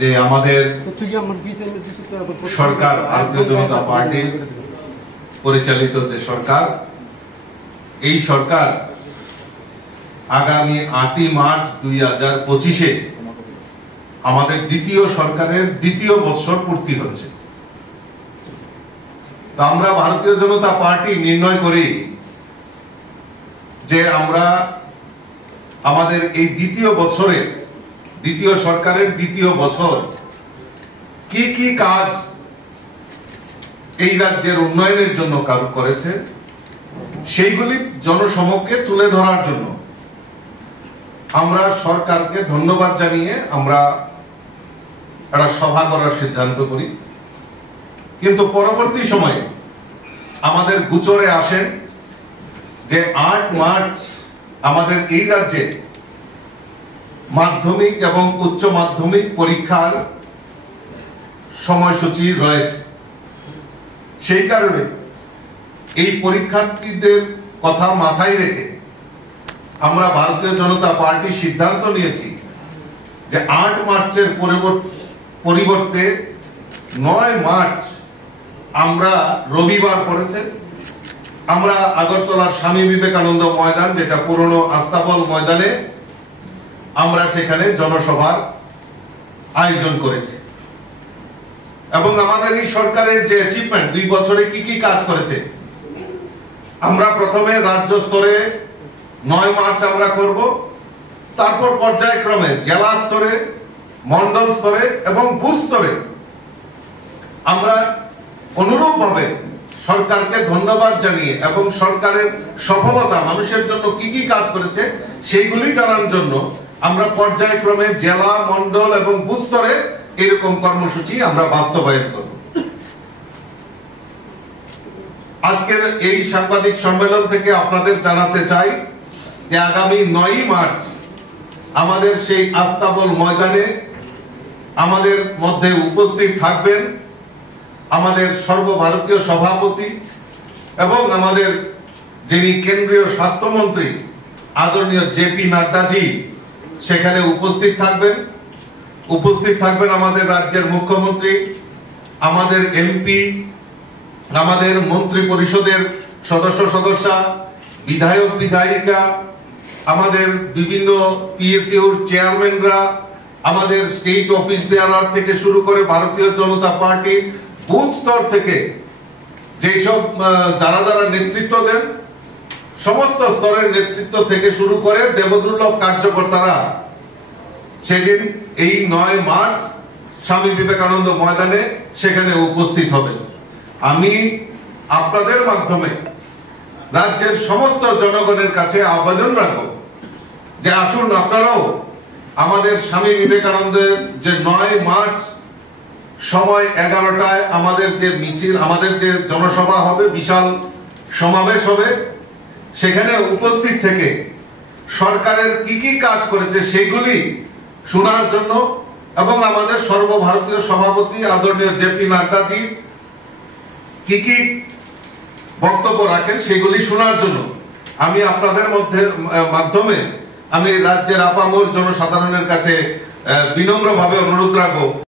যে আমাদের সরকার ভারতীয় জনতা পার্টির পরিচালিত যে সরকার, এই সরকার আগামী 8ই মার্চ 2025-এ আমাদের দ্বিতীয় সরকারের দ্বিতীয় বৎসর পূর্তি হচ্ছে। তো আমরা ভারতীয় জনতা পার্টি নির্ণয় করি যে আমরা আমাদের এই দ্বিতীয় বছরে, দ্বিতীয় সরকারের দ্বিতীয় বছর কি কি কাজ এই রাজ্যের উন্নয়নের জন্য করেছে সেইগুলি জনসমক্ষে তুলে ধরার জন্য আমরা সরকারকে ধন্যবাদ জানিয়ে আমরা একটা সভা করার সিদ্ধান্ত করি। কিন্তু পরবর্তী সময়ে আমাদের গোচরে আসে যে 8 মার্চ আমাদের এই রাজ্যে মাধ্যমিক এবং উচ্চ মাধ্যমিক পরীক্ষার সময়সূচি রয়েছে। সেই কারণে এই পরীক্ষার্থীদের কথা মাথায় রেখে আমরা ভারতীয় জনতা পার্টি সিদ্ধান্ত নিয়েছি যে 8 মার্চের পরিবর্তে 9 মার্চ আমরা রবিবার পড়েছে, আমরা আগরতলার স্বামী বিবেকানন্দ ময়দান, যেটা পুরনো আস্তাবল ময়দানে, আমরা সেখানে জনসভার আয়োজন করেছি। এবং আমাদের এই সরকারের যে অ্যাচিভমেন্ট, 2 বছরে কি কি কাজ করেছে, আমরা প্রথমে রাজ্য স্তরে 9 মার্চ আমরা করব, তারপর পর্যায়ক্রমে জেলা স্তরে, মন্ডল স্তরে এবং বুথ স্তরে আমরা অনুরূপভাবে সরকারকে ধন্যবাদ জানিয়ে এবং সরকারের সফলতা, মানুষের জন্য কি কি কাজ করেছে সেইগুলি জানার জন্য আমরা পর্যায়ক্রমে জেলা, মন্ডল এবং বুথ স্তরে এরকম কর্মসূচি আমরা বাস্তবায়ন করব। আজকের এই সাংবাদিক সম্মেলন থেকে আপনাদের জানাতে চাই যে আগামী 9ই মার্চ আমাদের সেই আস্তাবল ময়দানে আমাদের মধ্যে উপস্থিত থাকবেন আমাদের সর্বভারতীয় সভাপতি এবং আমাদের যিনি কেন্দ্রীয় স্বাস্থ্যমন্ত্রী আদরণীয় জেপি নাড্ডাজি সেখানে উপস্থিত থাকবেন আমাদের রাজ্যের মুখ্যমন্ত্রী, আমাদের এমপি, আমাদের মন্ত্রী পরিষদের সদস্যা, বিধায়ক বিধায়িকা, আমাদের বিভিন্ন পিএসইউর চেয়ারম্যানরা, আমাদের স্টেট অফিস বেয়ারার থেকে শুরু করে ভারতীয় জনতা পার্টি বুথ স্তর থেকে যেসব যারা নেতৃত্ব দেন, সমস্ত স্তরের নেতৃত্ব থেকে শুরু করে দেবদুর্লভ কার্যকর্তারা সেদিন এই 9 মার্চ স্বামী বিবেকানন্দ ময়দানে সেখানে উপস্থিত হবেন। আমি আপনাদের মাধ্যমে রাজ্যের সমস্ত জনগণের কাছে আহ্বান রাখব যে আসুন আপনারাও আমাদের স্বামী বিবেকানন্দের যে 9 মার্চ সময় 11টায় আমাদের যে মিছিল, আমাদের যে জনসভা হবে, বিশাল সমাবেশ হবে, সেখানে উপস্থিত থেকে সরকারের কি কি কাজ করেছে সেগুলি শোনার জন্য এবং আমাদের সর্বভারতীয় সভাপতি আদরণীয় জেপি নাড্ডাজি কি কি বক্তব্য রাখেন সেগুলি শোনার জন্য আমি আপনাদের মাধ্যমে আমি রাজ্যের আপামর জনসাধারণের কাছে বিনম্রভাবে অনুরোধ রাখবো।